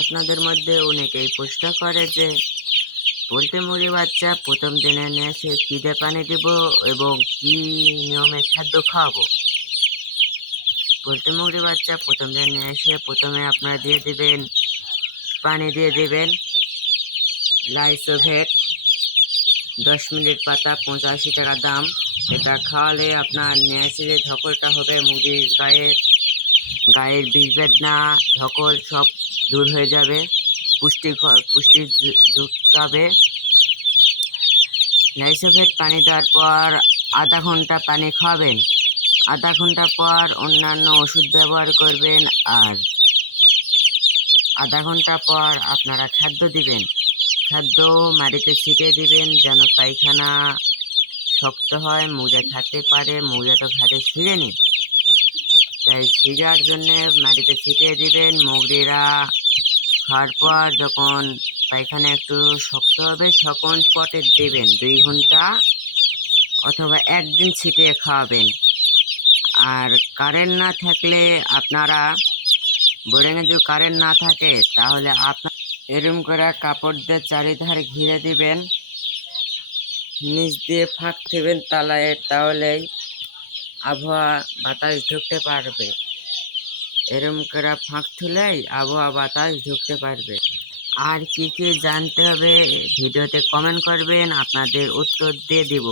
আপনাদের মধ্যে অনেকেই প্রশ্ন করে যে পোল্ট্রি মুরগি বাচ্চা প্রথম দিনে নিয়ে এসে কী দিয়ে পানি দিব এবং কী নিয়মে খাদ্য খাওয়াবো। পোল্ট্রি মুরগি বাচ্চা প্রথম দিনে নিয়ে এসে প্রথমে আপনারা দিয়ে দিবেন পানি দিয়ে দিবেন লাইসোভেট 10 মিনিট পাতা 85 টাকা দাম। এটা খাওয়ালে আপনার নিয়ে এসে যে ধকলটা হবে মুরগির গায়ের বিষবেদনা ধকল সব দূর হয়ে যাবে, পুষ্টি যুক্ত হবে। লাইসোভেট পানি দেওয়ার পর আধা ঘন্টা পানি খাবেন। আধা ঘন্টা পর অন্যান্য ওষুধ ব্যবহার করবেন। আর আধা ঘন্টা পর আপনারা খাদ্য দিবেন। খাদ্য মাটিতে ছিটিয়ে দিবেন যেন পায়খানা শক্ত হয়, মুরগি খেতে পারে। মুরগি তো খেতে ছিঁড়েনি, তাই ছিঁড়ার জন্যে মাটিতে ছিটিয়ে দিবেন। মুরগিরা খাওয়ার পর যখন পায়খানা একটু শক্ত হবে তখন পটে দেবেন। 2 ঘন্টা অথবা 1 দিন ছিটিয়ে খাওয়াবেন। আর কারেন্ট না থাকলে আপনারা বোরিংয়ে যদি কারেন্ট না থাকে তাহলে আপনার এরম করে কাপড় দিয়ে চারিধারে ঘিরে দিবেন, নিচ দিয়ে ফাঁক দেবেন তালায়, তাহলেই আবহাওয়া বাতাস ঢুকতে পারবে। এরম করে ফাঁক তুলেই আবহাওয়া বাতাস ঢুকতে পারবে। আর কি কি জানতে হবে ভিডিওতে কমেন্ট করবেন, আপনাদের উত্তর দিয়ে দিব।